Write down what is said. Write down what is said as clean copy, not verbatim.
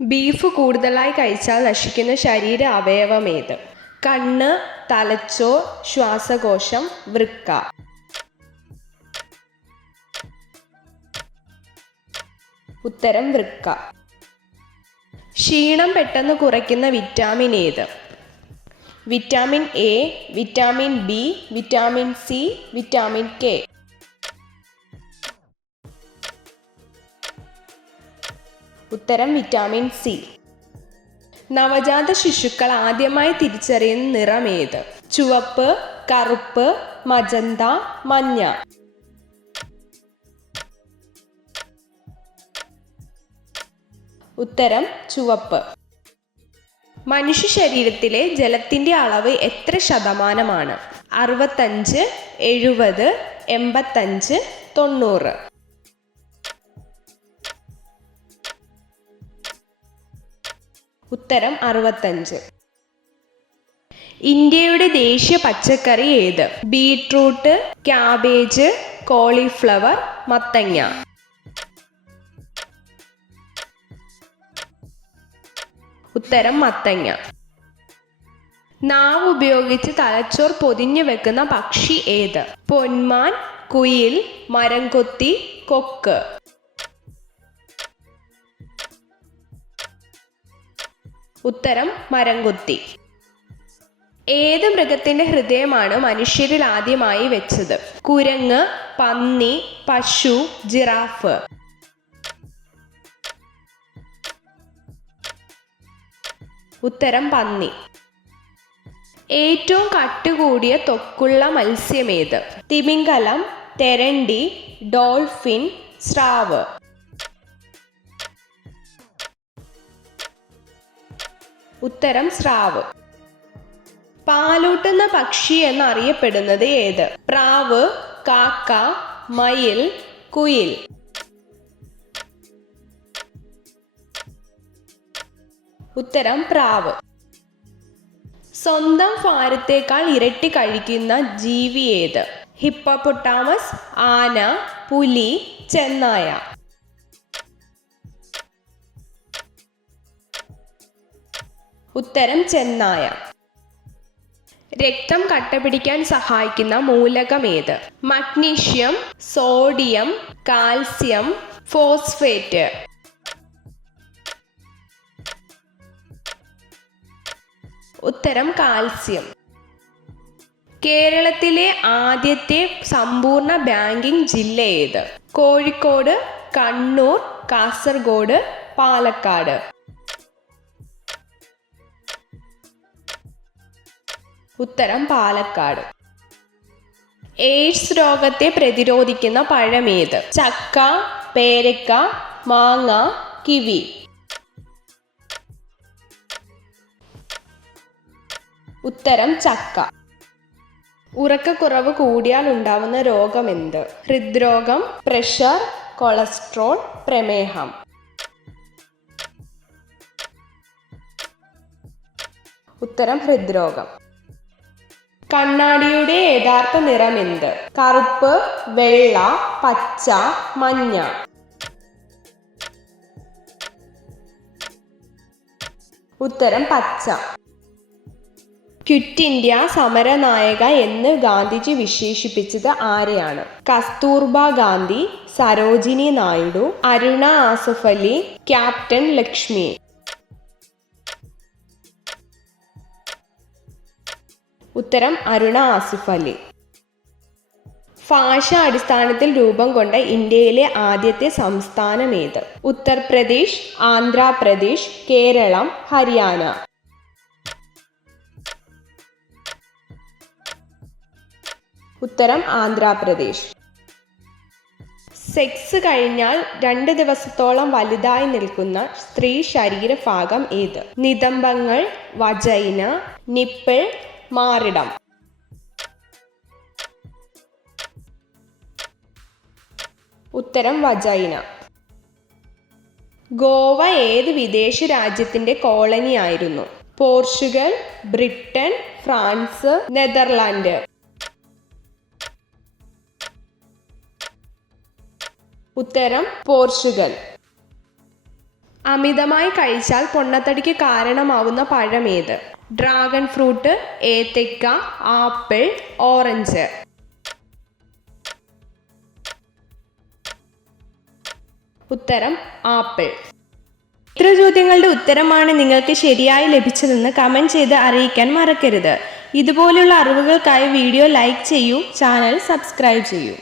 Beef കൂടുതലായി കഴിച്ചാൽ നശിക്കുന്ന ശരീര അവയവമേത്? കണ്ണ്, തലച്ചോർ, ശ്വാസകോശം, വൃക്ക. ഉത്തരം വൃക്ക. ക്ഷീണം പെട്ടെന്ന് കുറയ്ക്കുന്ന വിറ്റാമിൻ ഏത്? Vitamin A, vitamin B, vitamin C, vitamin K. ഉത്തരം വിറ്റാമിൻ സി. നവജാത ശിശുക്കൾ ആദ്യമായി തിരിച്ചറിയുന്ന നിറം ഏത്? ചുവപ്പ്, കറുപ്പ്, മജന്ത, മഞ്ഞ. ഉത്തരം ചുവപ്പ്. മനുഷ്യ ശരീരത്തിലെ ജലത്തിന്റെ അളവ് എത്ര ശതമാനമാണ്? 65, 70, 85, 90. ഉത്തരം 65. ഇന്ത്യയുടെ ദേശീയ പച്ചക്കറി ഏത്? ബീട്രൂട്ട്, ക്യാബേജ്, കോളിഫ്ലവർ, മത്തങ്ങ. ഉത്തരം മത്തങ്ങ. നാവ് ഉപയോഗിച്ച് തലച്ചോർ പൊതിഞ്ഞു വെക്കുന്ന പക്ഷി ഏത്? പൊന്മാൻ, കുയിൽ, മരംകൊത്തി, കൊക്ക്. ഉത്തരം മരംകൊത്തി. ഏത് മൃഗത്തിന്റെ ഹൃദയമാണ് മനുഷ്യരിൽ ആദ്യമായി വെച്ചത്? കുരങ്ങ്, പന്നി, പശു, ജിറാഫ്. ഉത്തരം പന്നി. ഏറ്റവും കട്ടുകൂടിയ ത്വക്കുള്ള മത്സ്യമേത്? തിമിംഗലം, തെരണ്ടി, ഡോൾഫിൻ, സ്രാവ്. ഉത്തരം സ്രാവ്. പാലൂട്ടുന്ന പക്ഷി എന്നറിയപ്പെടുന്നത് ഏത്? പ്രാവ്, കാക്ക, മയിൽ, കുയിൽ. ഉത്തരം പ്രാവ്. സ്വന്തം ഭാരത്തേക്കാൾ ഇരട്ടി കഴിക്കുന്ന ജീവി ഏത്? ഹിപ്പോപ്പൊട്ടാമസ്, ആന, പുലി, ചെന്നായ. ഉത്തരം ചെന്നായ. രക്തം കട്ടപിടിക്കാൻ സഹായിക്കുന്ന മൂലകം ഏത്? Magnesium, sodium, calcium, phosphate. ഉത്തരം കാൽസ്യം. കേരളത്തിലെ ആദ്യത്തെ സമ്പൂർണ്ണ ബാങ്കിംഗ് ജില്ല ഏത്? കോഴിക്കോട്, കണ്ണൂർ, കാസർഗോഡ്, പാലക്കാട്. ഉത്തരം പാലക്കാട്. എയ്ഡ്സ് രോഗത്തെ പ്രതിരോധിക്കുന്ന പഴമേത്? ചക്ക, പേരക്ക, മാങ്ങ, കിവി. ഉത്തരം ചക്ക. ഉറക്കക്കുറവ് കൂടിയാൽ ഉണ്ടാവുന്ന രോഗമെന്ത്? ഹൃദ്രോഗം, പ്രഷർ, കൊളസ്ട്രോൾ, പ്രമേഹം. ഉത്തരം ഹൃദ്രോഗം. കണ്ണാടിയുടെ യഥാർത്ഥ നിറമെന്ത്? കറുപ്പ്, വെള്ള, പച്ച, മഞ്ഞ. ഉത്തരം പച്ച. ക്വിറ്റ് ഇന്ത്യ സമരനായക എന്ന് ഗാന്ധിജി വിശേഷിപ്പിച്ചത് ആരെയാണ്? കസ്തൂർബ ഗാന്ധി, സരോജിനി നായിഡു, അരുണ ആസഫ് അലി, ക്യാപ്റ്റൻ ലക്ഷ്മി. ഉത്തരം അരുണ ആസിഫ് അലി. ഭാഷ അടിസ്ഥാനത്തിൽ രൂപം കൊണ്ട ഇന്ത്യയിലെ ആദ്യത്തെ സംസ്ഥാനം ഏത്? ഉത്തർപ്രദേശ്, ആന്ധ്രാപ്രദേശ്, കേരളം, ഹരിയാന. ഉത്തരം ആന്ധ്രാപ്രദേശ്. സെക്സ് കഴിഞ്ഞാൽ 2 ദിവസത്തോളം വലുതായി നിൽക്കുന്ന സ്ത്രീ ശരീരഭാഗം ഏത്? നിതംബങ്ങൾ, വജൈന, നിപ്പിൾ, മാറിടം. ഉത്തരം വജൈന. ഗോവ ഏത് വിദേശ രാജ്യത്തിന്റെ കോളനി ആയിരുന്നു? Portugal, Britain, France, Netherland. ഉത്തരം പോർച്ചുഗൽ. അമിതമായി കഴിച്ചാൽ പൊണ്ണത്തടിക്ക് കാരണമാവുന്ന പഴമേത്? ഡ്രാഗൺ ഫ്രൂട്ട്, ഏത്തയ്ക്ക, ആപ്പിൾ, ഓറഞ്ച്. ഉത്തരം ആപ്പിൾ. ഇത്ര ചോദ്യങ്ങളുടെ ഉത്തരമാണ് നിങ്ങൾക്ക് ശരിയായി ലഭിച്ചതെന്ന് കമൻറ്റ് ചെയ്ത് അറിയിക്കാൻ മറക്കരുത്. ഇതുപോലുള്ള അറിവുകൾക്കായി വീഡിയോ ലൈക്ക് ചെയ്യൂ, ചാനൽ സബ്സ്ക്രൈബ് ചെയ്യൂ.